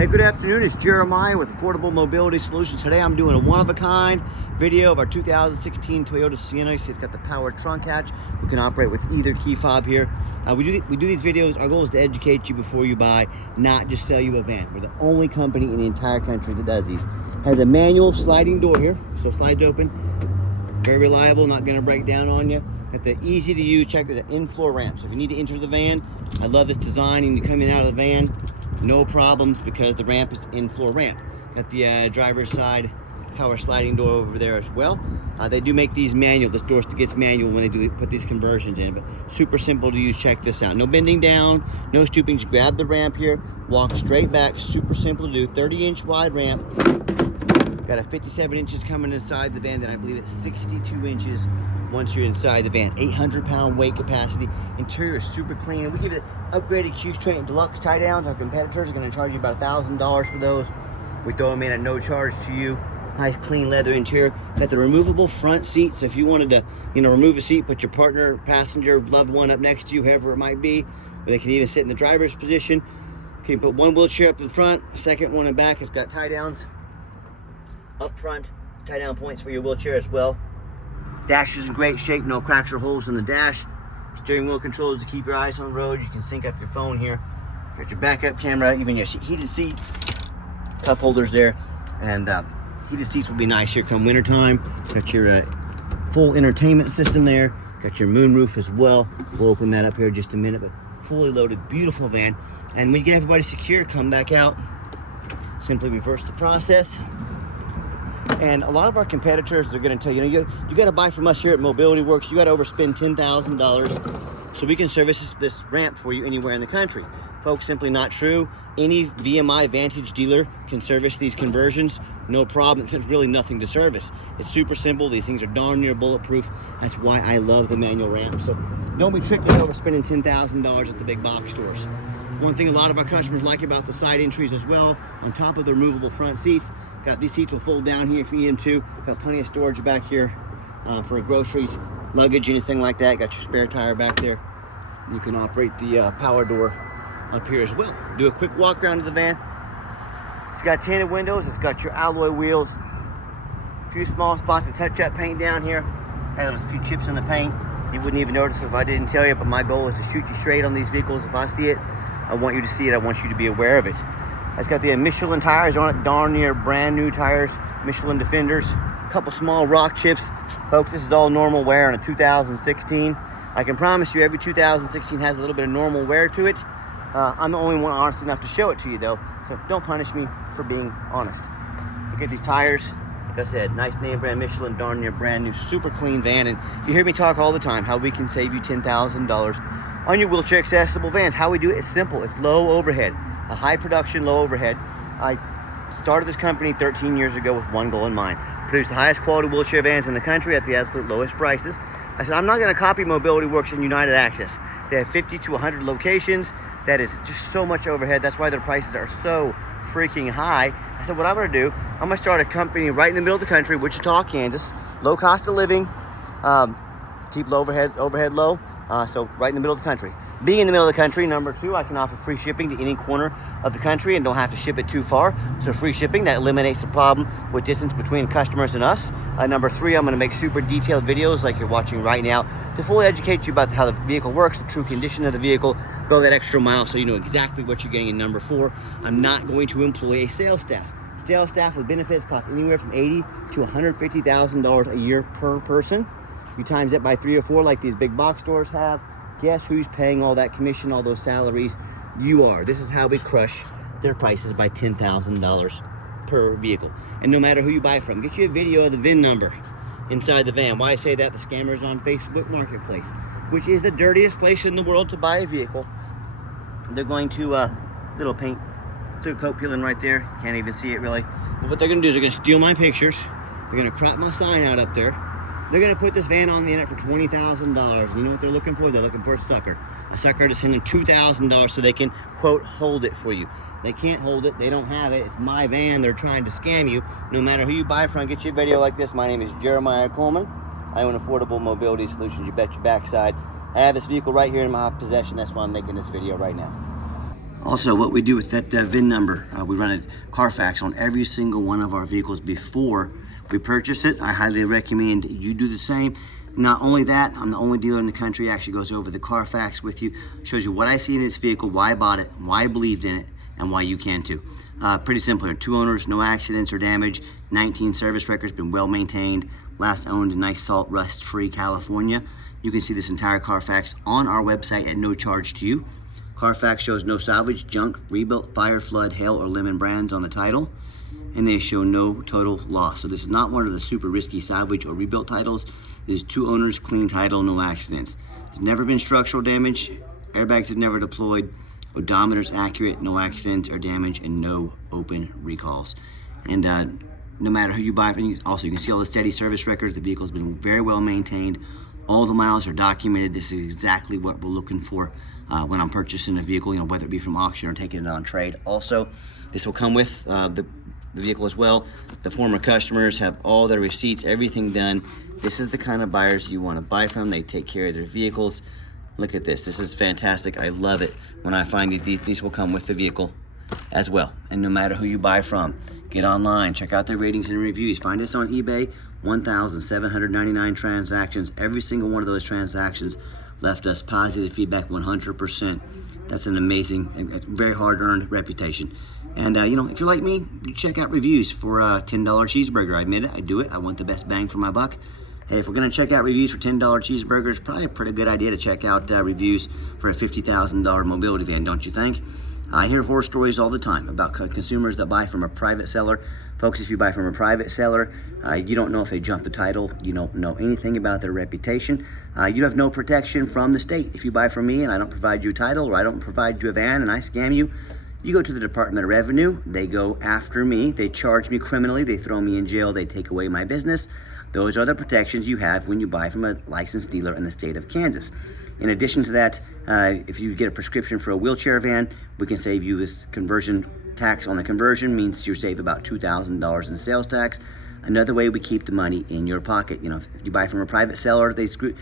Hey, good afternoon. It's Jeremiah with Affordable Mobility Solutions. Today I'm doing a one-of-a-kind video of our 2016 Toyota Sienna. You see it's got the power trunk hatch. We can operate with either key fob here. We do these videos. Our goal is to educate you before you buy, not just sell you a van. We're the only company in the entire country that does these. Has a manual sliding door here, so slides open. Very reliable, not going to break down on you. Got the easy to use, check there's an in-floor ramp. So if you need to enter the van, I love this design, and you come in out of the van, no problems because the ramp is in-floor ramp. Got the driver's side power sliding door over there as well. They do make these manual. This door gets manual when they do put these conversions in, but super simple to use. Check this out. No bending down, no stooping. Just grab the ramp here, walk straight back. Super simple to do. 30-inch wide ramp. Got a 57 inches coming inside the van, then I believe it's 62 inches once you're inside the van. 800-pound weight capacity. Interior is super clean. And we give it upgraded Q-Straight Deluxe tie downs. Our competitors are going to charge you about $1,000 for those. We throw them in at no charge to you. Nice clean leather interior. Got the removable front seat, so if you wanted to, remove a seat, put your partner, passenger, loved one up next to you, whoever it might be, or they can even sit in the driver's position. You can put one wheelchair up in front, a second one in back. It's got tie downs up front, tie down points for your wheelchair as well. Dash is in great shape, no cracks or holes in the dash. Steering wheel controls to keep your eyes on the road. You can sync up your phone here. Got your backup camera, even your heated seats, cup holders there, and heated seats will be nice here come winter time. Got your full entertainment system there. Got your moonroof as well. We'll open that up here in just a minute, but fully loaded, beautiful van. And when you get everybody secure, come back out, simply reverse the process. And a lot of our competitors are going to tell you, you got to buy from us here at Mobility Works. You got to overspend $10,000 so we can service this ramp for you anywhere in the country. Folks, simply not true. Any VMI Vantage dealer can service these conversions, no problem. It's really nothing to service. It's super simple. These things are darn near bulletproof. That's why I love the manual ramp. So don't be tricked into overspending $10,000 at the big box stores. One thing a lot of our customers like about the side entries as well, on top of the removable front seats, got these seats will fold down here if you need them to. Got plenty of storage back here for groceries, luggage, anything like that. Got your spare tire back there. You can operate the power door up here as well. Do a quick walk around to the van. It's got tinted windows. It's got your alloy wheels. A few small spots of touch-up paint down here. Has a few chips in the paint. You wouldn't even notice if I didn't tell you, but my goal is to shoot you straight on these vehicles. If I see it, I want you to see it. I want you to be aware of it. It's got the Michelin tires on it, darn near brand new tires, Michelin Defenders. A couple small rock chips. Folks, this is all normal wear on a 2016. I can promise you every 2016 has a little bit of normal wear to it. I'm the only one honest enough to show it to you though, so don't punish me for being honest. Look at these tires. Like I said, nice name brand Michelin, darn near brand new, super clean van. And you hear me talk all the time how we can save you $10,000 on your wheelchair accessible vans. How we do it is simple. It's low overhead. A high production, low overhead. I started this company 13 years ago with one goal in mind: produce the highest quality wheelchair vans in the country at the absolute lowest prices. I said, I'm not going to copy Mobility Works and United Access. They have 50 to 100 locations. That is just so much overhead. That's why their prices are so freaking high. I said, what I'm going to do, I'm going to start a company right in the middle of the country, Wichita, Kansas. Low cost of living, keep low overhead low. So right in the middle of the country. Being in the middle of the country, number two, I can offer free shipping to any corner of the country and don't have to ship it too far. So free shipping, that eliminates the problem with distance between customers and us. Number three, I'm going to make super detailed videos like you're watching right now to fully educate you about how the vehicle works, the true condition of the vehicle, go that extra mile so you know exactly what you're getting. And number four, I'm not going to employ a sales staff. Sales staff with benefits cost anywhere from $80,000 to $150,000 a year per person. You times it by 3 or 4 like these big box stores have. Guess who's paying all that commission, all those salaries? You are. This is how we crush their prices by $10,000 per vehicle. And no matter who you buy from, get you a video of the VIN number inside the van. Why I say that? The scammers on Facebook Marketplace, which is the dirtiest place in the world to buy a vehicle. They're going to little paint, through coat peeling right there. Can't even see it really. But what they're going to do is they're going to steal my pictures. They're going to crop my sign out up there. They're going to put this van on the internet for $20,000. You know what they're looking for? They're looking for a sucker. A sucker to send them $2,000 so they can, quote, hold it for you. They can't hold it. They don't have it. It's my van. They're trying to scam you. No matter who you buy from, get you a video like this. My name is Jeremiah Coleman. I own Affordable Mobility Solutions. You bet your backside. I have this vehicle right here in my possession. That's why I'm making this video right now. Also, what we do with that VIN number, we run a Carfax on every single one of our vehicles before we purchase it. I highly recommend you do the same. Not only that, I'm the only dealer in the country that actually goes over the Carfax with you, shows you what I see in this vehicle, why I bought it, why I believed in it, and why you can too. Pretty simple here. 2 owners, no accidents or damage, 19 service records, been well maintained, last owned in nice salt rust-free California. You can see this entire Carfax on our website at no charge to you. Carfax shows no salvage, junk, rebuilt, fire, flood, hail, or lemon brands on the title, and they show no total loss. So this is not one of the super risky salvage or rebuilt titles. This is 2 owners, clean title, no accidents. There's never been structural damage, airbags have never deployed, odometer's accurate, no accidents or damage, and no open recalls. And no matter who you buy from, also you can see all the steady service records. The vehicle's been very well maintained. All the miles are documented. This is exactly what we're looking for when I'm purchasing a vehicle, whether it be from auction or taking it on trade. Also, this will come with the vehicle as well. The former customers have all their receipts, everything done. This is the kind of buyers you want to buy from. They take care of their vehicles. Look at this. This is fantastic. I love it when I find that these will come with the vehicle as well. And no matter who you buy from, get online, check out their ratings and reviews. Find us on eBay. 1,799 transactions. Every single one of those transactions left us positive feedback, 100%. That's an amazing, very hard-earned reputation. And if you're like me, you check out reviews for a $10 cheeseburger. I admit it, I do it. I want the best bang for my buck. Hey, if we're gonna check out reviews for $10 cheeseburgers, probably a pretty good idea to check out reviews for a $50,000 mobility van, don't you think? I hear horror stories all the time about consumers that buy from a private seller. Folks, if you buy from a private seller, you don't know if they jumped the title. You don't know anything about their reputation. You have no protection from the state. If you buy from me and I don't provide you a title, or I don't provide you a van and I scam you, you go to the Department of Revenue. They go after me. They charge me criminally. They throw me in jail. They take away my business. Those are the protections you have when you buy from a licensed dealer in the state of Kansas. In addition to that, if you get a prescription for a wheelchair van, we can save you this conversion tax on the conversion, means you save about $2,000 in sales tax. Another way we keep the money in your pocket. If you buy from a private seller, they screw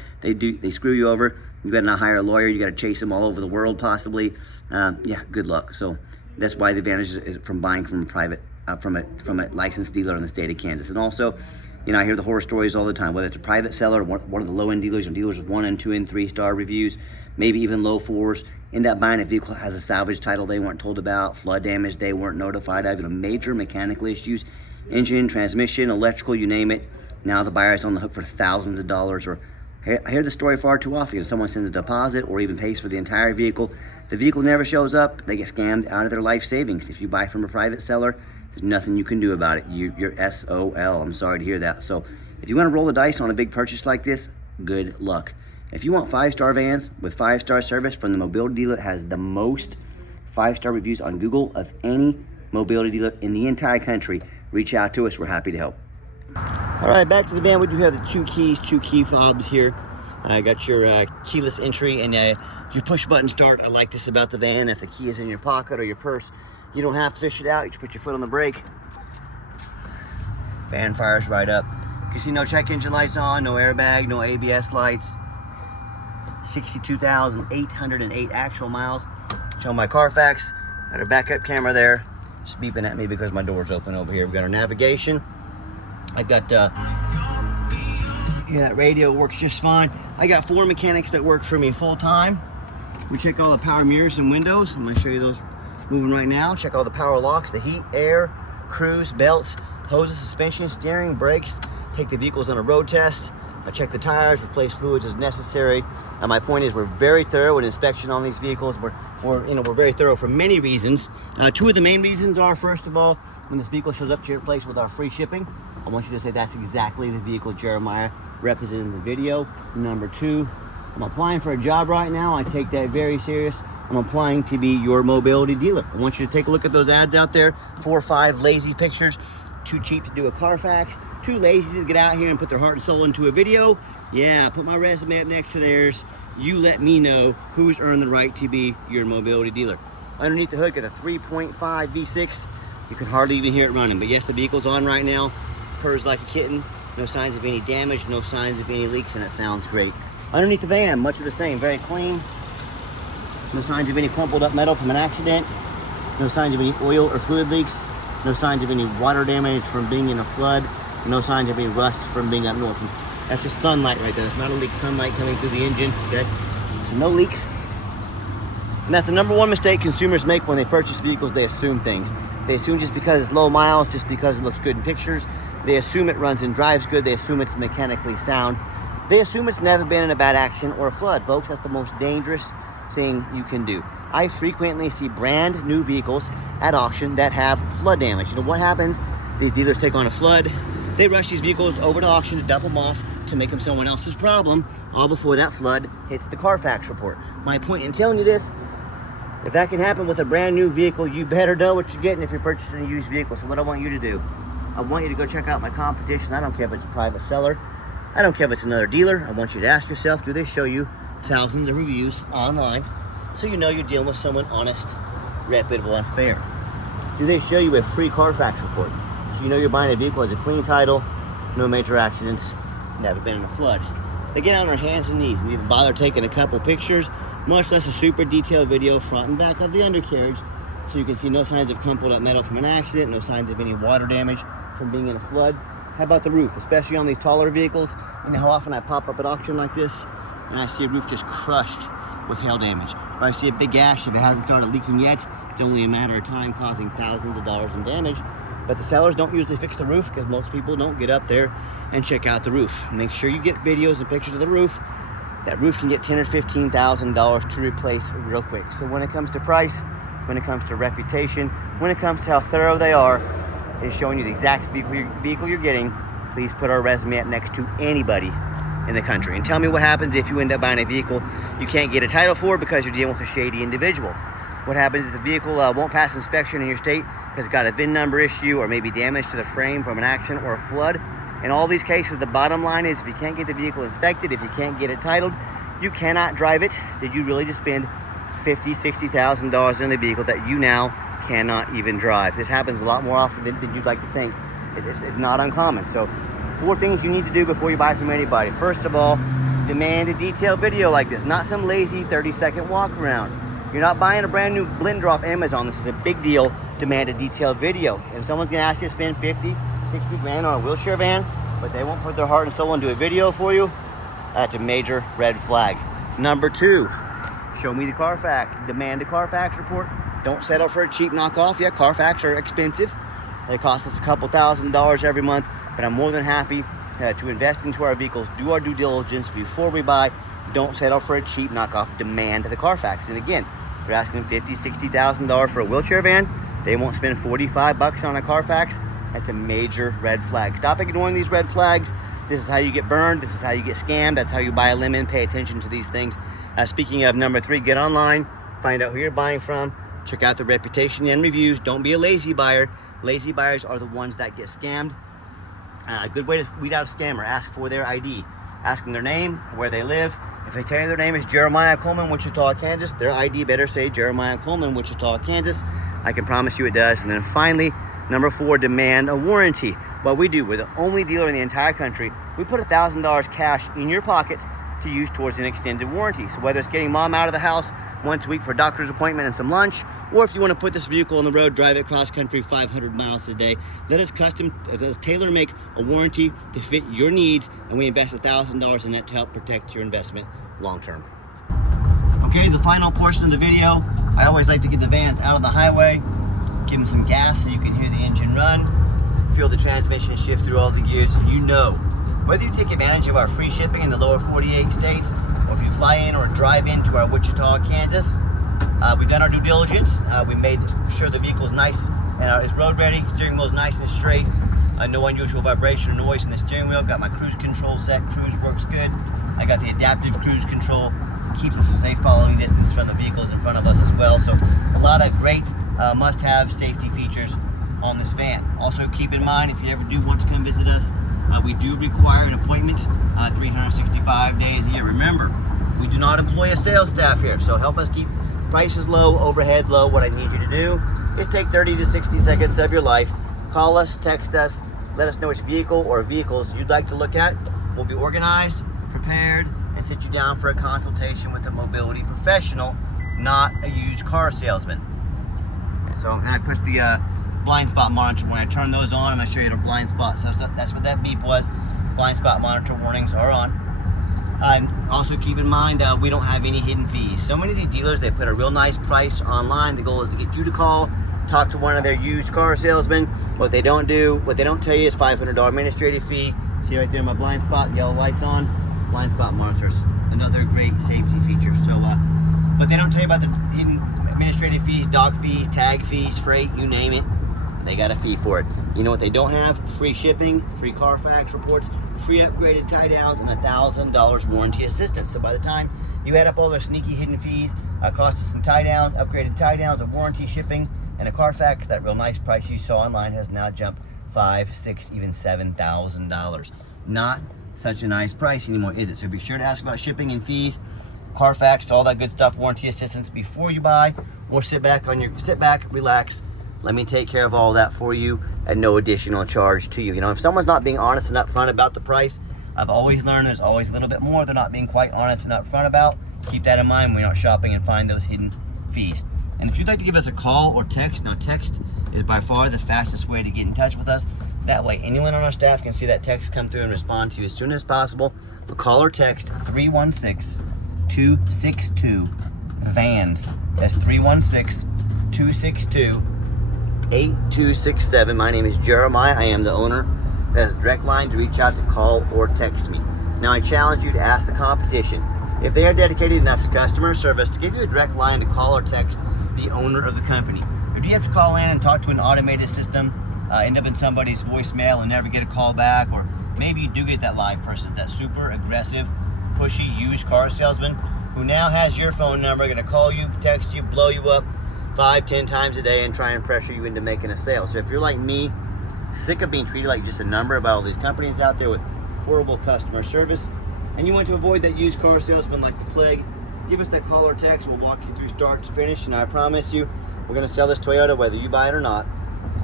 you over. You got to hire a lawyer. You got to chase them all over the world, possibly. Yeah, good luck. So that's why the advantage is from buying from a private, from a licensed dealer in the state of Kansas. And also, I hear the horror stories all the time, whether it's a private seller or one of the low-end dealers, and dealers with 1 and 2 and 3 star reviews, maybe even low 4s, end up buying a vehicle that has a salvage title they weren't told about, flood damage they weren't notified of, major mechanical issues, engine, transmission, electrical, you name it. Now the buyer's on the hook for thousands of dollars. Or I hear the story far too often. Someone sends a deposit or even pays for the entire vehicle. The vehicle never shows up. They get scammed out of their life savings. If you buy from a private seller, there's nothing you can do about it. You're SOL. I'm sorry to hear that. So if you want to roll the dice on a big purchase like this, good luck. If you want 5-star vans with 5-star service from the mobility dealer that has the most 5-star reviews on Google of any mobility dealer in the entire country, reach out to us. We're happy to help. All right, back to the van. We do have the 2 keys, 2 key fobs here. I got your keyless entry and your push button start. I like this about the van. If the key is in your pocket or your purse, you don't have to fish it out. You just put your foot on the brake. Van fires right up. You can see no check engine lights on, no airbag, no ABS lights. 62,808 actual miles. Show my Carfax. Got our backup camera there. Just beeping at me because my door's open over here. We've got our navigation. I've got, that radio works just fine. I got 4 mechanics that work for me full time. We check all the power mirrors and windows. I'm gonna show you those moving right now. Check all the power locks, the heat, air, cruise, belts, hoses, suspension, steering, brakes. Take the vehicles on a road test. I check the tires, replace fluids as necessary. And my point is, we're very thorough with inspection on these vehicles. We're very thorough for many reasons. 2 of the main reasons are, first of all, when this vehicle shows up to your place with our free shipping, I want you to say that's exactly the vehicle Jeremiah represented in the video. Number 2, I'm applying for a job right now. I take that very serious. I'm applying to be your mobility dealer. I want you to take a look at those ads out there. 4 or 5 lazy pictures. Too cheap to do a Carfax. Too lazy to get out here and put their heart and soul into a video. Yeah, put my resume up next to theirs. You let me know who's earned the right to be your mobility dealer. Underneath the hood, got a 3.5 V6. You can hardly even hear it running. But yes, the vehicle's on right now. Purrs like a kitten. No signs of any damage, no signs of any leaks, and it sounds great. Underneath the van, much of the same, very clean. No signs of any crumpled up metal from an accident. No signs of any oil or fluid leaks. No signs of any water damage from being in a flood. No signs of any rust from being up north. That's just sunlight right there. It's not a leak, sunlight coming through the engine, okay? So no leaks. And that's the number one mistake consumers make when they purchase vehicles. They assume things. They assume just because it's low miles, just because it looks good in pictures. They assume it runs and drives good. They assume it's mechanically sound. They assume it's never been in a bad accident or a flood. Folks, that's the most dangerous thing you can do. I frequently see brand new vehicles at auction that have flood damage. You know what happens? These dealers take on a flood. They rush these vehicles over to auction to dump them off to make them someone else's problem, all before that flood hits the Carfax report. My point in telling you this, if that can happen with a brand new vehicle, you better know what you're getting if you're purchasing a used vehicle. So what I want you to do, I want you to go check out my competition. I don't care if it's a private seller. I don't care if it's another dealer. I want you to ask yourself, do they show you thousands of reviews online so you know you're dealing with someone honest, reputable, and fair? Do they show you a free Carfax report so you know you're buying a vehicle that has a clean title, no major accidents, never been in a flood? They get on their hands and knees and even bother taking a couple pictures, much less a super detailed video front and back of the undercarriage, so you can see no signs of crumpled up metal from an accident, no signs of any water damage from being in a flood. How about the roof, especially on these taller vehicles? You know how often I pop up at auction like this and I see a roof just crushed with hail damage, or I see a big gash. If it hasn't started leaking yet, it's only a matter of time, causing thousands of dollars in damage. But the sellers don't usually fix the roof because most people don't get up there and check out the roof. Make sure you get videos and pictures of the roof. That roof can get $10,000 or $15,000 to replace real quick. So when it comes to price, when it comes to reputation, when it comes to how thorough they are, is showing you the exact vehicle you're getting, please put our resume up next to anybody in the country. And tell me what happens if you end up buying a vehicle you can't get a title for because you're dealing with a shady individual. What happens if the vehicle won't pass inspection in your state because it's got a VIN number issue or maybe damage to the frame from an accident or a flood? In all these cases, the bottom line is if you can't get the vehicle inspected, if you can't get it titled, you cannot drive it. Did you really just spend $50,000, $60,000 in a vehicle that you now cannot even drive? This happens a lot more often than you'd like to think. It's not uncommon. So 4 things you need to do before you buy from anybody. First of all, demand a detailed video like this, not some lazy 30-second walk around. You're not buying a brand new blender off Amazon. This is a big deal. Demand a detailed video. If someone's gonna ask you to spend 50, 60 grand on a wheelchair van, but they won't put their heart and soul into a video for you, that's a major red flag. Number 2, show me the Carfax. Demand a Carfax report. Don't settle for a cheap knockoff. Yeah, Carfax are expensive. They cost us a couple $1,000s every month, but I'm more than happy to invest into our vehicles, do our due diligence before we buy. Don't settle for a cheap knockoff. Demand the Carfax. And again, they're asking $50,000, $60,000 for a wheelchair van. They won't spend $45 on a Carfax. That's a major red flag. Stop ignoring these red flags. This is how you get burned. This is how you get scammed. That's how you buy a lemon. Pay attention to these things. Speaking of number 3, get online, find out who you're buying from, check out the reputation and reviews. Don't be a lazy buyer. Lazy buyers are the ones that get scammed. A good way to weed out a scammer, ask for their ID. Ask them their name, where they live. If they tell you their name is Jeremiah Coleman, Wichita, Kansas, their ID better say Jeremiah Coleman, Wichita, Kansas. I can promise you it does. And then finally, number 4, demand a warranty. What we do, we're the only dealer in the entire country. We put $1,000 cash in your pocket to use towards an extended warranty. So whether it's getting mom out of the house once a week for a doctor's appointment and some lunch, or if you want to put this vehicle on the road, drive it cross country 500 miles a day, let us tailor make a warranty to fit your needs, and we invest $1,000 in that to help protect your investment long term. Okay, the final portion of the video, I always like to get the vans out of the highway, give them some gas so you can hear the engine run, feel the transmission shift through all the gears, and you know, whether you take advantage of our free shipping in the lower 48 states, or if you fly in or drive into our Wichita, Kansas, we've done our due diligence. We made sure the vehicle's nice and is road ready, steering wheel's nice and straight, no unusual vibration or noise in the steering wheel. Got my cruise control set, cruise works good. I got the adaptive cruise control, keeps us a safe following distance from the vehicles in front of us as well. So a lot of great must-have safety features on this van. Also keep in mind, if you ever do want to come visit us, we do require an appointment 365 days a year. Remember, we do not employ a sales staff here, so help us keep prices low, overhead low. What I need you to do is take 30 to 60 seconds of your life, call us, text us, let us know which vehicle or vehicles you'd like to look at. We'll be organized, prepared, and sit you down for a consultation with a mobility professional not a used car salesman. So and I push the blind spot monitor. When I turn those on, I'm going to show you the blind spot. So that's what that beep was. Blind spot monitor warnings are on. And also keep in mind, we don't have any hidden fees. So many of these dealers, they put a real nice price online. The goal is to get you to call, talk to one of their used car salesmen. What they don't tell you is $500 administrative fee. See right there, my blind spot, yellow lights on, blind spot monitors. Another great safety feature. So, but they don't tell you about the hidden administrative fees, dock fees, tag fees, freight, you name it. They got a fee for it. You know what they don't have? Free shipping, free Carfax reports, free upgraded tie downs, and $1,000 warranty assistance. So by the time you add up all their sneaky hidden fees, cost of some tie downs, upgraded tie downs, a warranty shipping, and a Carfax, that real nice price you saw online has now jumped $5,000, $6,000, even $7,000. Not such a nice price anymore, is it? So be sure to ask about shipping and fees, Carfax, all that good stuff, warranty assistance before you buy, or sit back, relax. Let me take care of all that for you at no additional charge to you. You know, if someone's not being honest and upfront about the price, I've always learned there's always a little bit more they're not being quite honest and upfront about. Keep that in mind when you're out shopping and find those hidden fees. And if you'd like to give us a call or text, now text is by far the fastest way to get in touch with us. That way, anyone on our staff can see that text come through and respond to you as soon as possible. But call or text 316-262-VANS. That's 316-262-8267. My name is Jeremiah. I am the owner. That's a direct line to reach out to call or text me. Now I challenge you to ask the competition if they are dedicated enough to customer service to give you a direct line to call or text the owner of the company. Or do you have to call in and talk to an automated system, end up in somebody's voicemail and never get a call back? Or maybe you do get that live person, that super aggressive, pushy used car salesman who now has your phone number, going to call you, text you, blow you up 5-10 times a day and try and pressure you into making a sale. So if you're like me, sick of being treated like just a number by all these companies out there with horrible customer service, and you want to avoid that used car salesman like the plague, give us that call or text. We'll walk you through start to finish, and I promise you, we're going to sell this Toyota whether you buy it or not.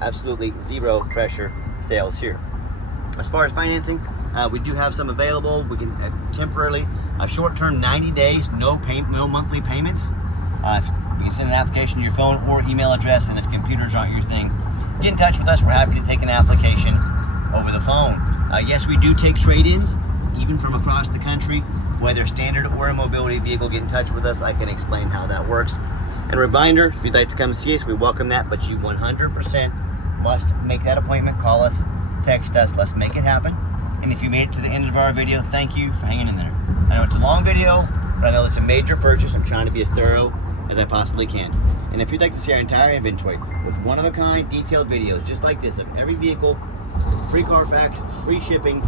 Absolutely zero pressure sales here. As far as financing, we do have some available. We can temporarily, short-term, 90 days, no monthly payments. You can send an application to your phone or email address, and if computers aren't your thing, get in touch with us. We're happy to take an application over the phone. Yes, we do take trade-ins, even from across the country, whether standard or a mobility vehicle. Get in touch with us. I can explain how that works. And a reminder, if you'd like to come see us, we welcome that, but you 100% must make that appointment. Call us, text us, let's make it happen. And if you made it to the end of our video, thank you for hanging in there. I know it's a long video, but I know it's a major purchase. I'm trying to be as thorough as I possibly can. And if you'd like to see our entire inventory with one-of-a-kind detailed videos just like this of every vehicle, free Carfax, free shipping,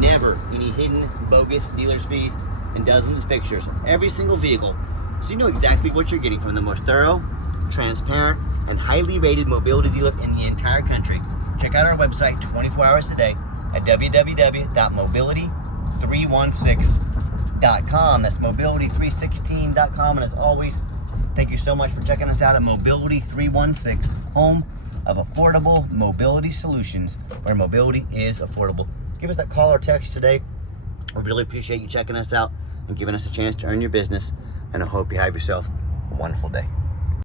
never any hidden bogus dealer's fees, and dozens of pictures of every single vehicle, so you know exactly what you're getting from the most thorough, transparent, and highly rated mobility dealer in the entire country, check out our website 24 hours a day at www.mobility316.com. That's mobility316.com. And as always, thank you so much for checking us out at Mobility 316, home of affordable mobility solutions, where mobility is affordable. Give us that call or text today. We really appreciate you checking us out and giving us a chance to earn your business. And I hope you have yourself a wonderful day.